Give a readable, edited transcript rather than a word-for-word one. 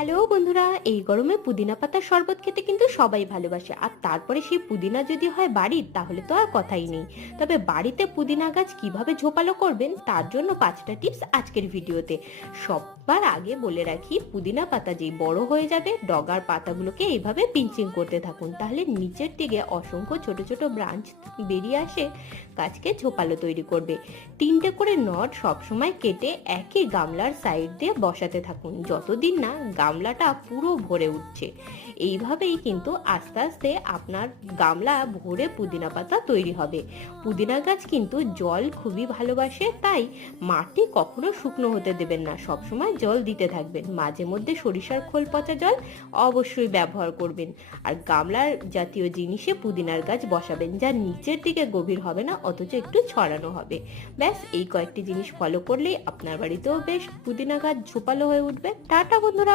Hello বন্ধুরা, এই গরমে পুদিনা পাতার শরবত খেতে কিন্তু সবাই ভালোবাসে। আর তারপরে সেই পুদিনা যদি হয় বাড়ির, তাহলে তো আর কথাই নেই। তবে বাড়িতে পুদিনা গাছ কিভাবে ঝোপালো করবেন, তার জন্য 5টা টিপস আজকের ভিডিওতে। সবার আগে বলে রাখি, পুদিনা পাতা যেই বড় হয়ে যাবে, ডগার পাতাগুলোকে এইভাবে পিঞ্চিং করতে থাকুন, তাহলে নিচের দিকে অসংখ্য ছোট ছোট ব্রাঞ্চ বেরিয়ে আসে, গাছকে ঝোপালো তৈরি করবে। 3টে করে নট সবসময় কেটে একই গামলার সাইড দিয়ে বসাতে থাকুন, যতদিন না গামলাটা পুরো ভরে উঠছে। এইভাবেই কিন্তু আস্তে আস্তে আপনার গামলা ভরে পুদিনা পাতা তৈরি হবে। পুদিনা গাছ কিন্তু জল খুবই ভালোবাসে, তাই মাটি কখনো শুকনো হতে দেবেন না, সবসময় জল দিতে থাকবেন। মাঝে মধ্যে সরিষার খোল পচা জল অবশ্যই ব্যবহার করবেন। আর গামলার জাতীয় জিনিসে পুদিনার গাছ বসাবেন, যা নিচের দিকে গভীর হবে না, অথচ একটু ছড়ানো হবে। ব্যাস, এই কয়েকটি জিনিস ফলো করলেই আপনার বাড়িতেও বেশ পুদিনা গাছ ঝোপালো হয়ে উঠবে। টাটা বন্ধুরা।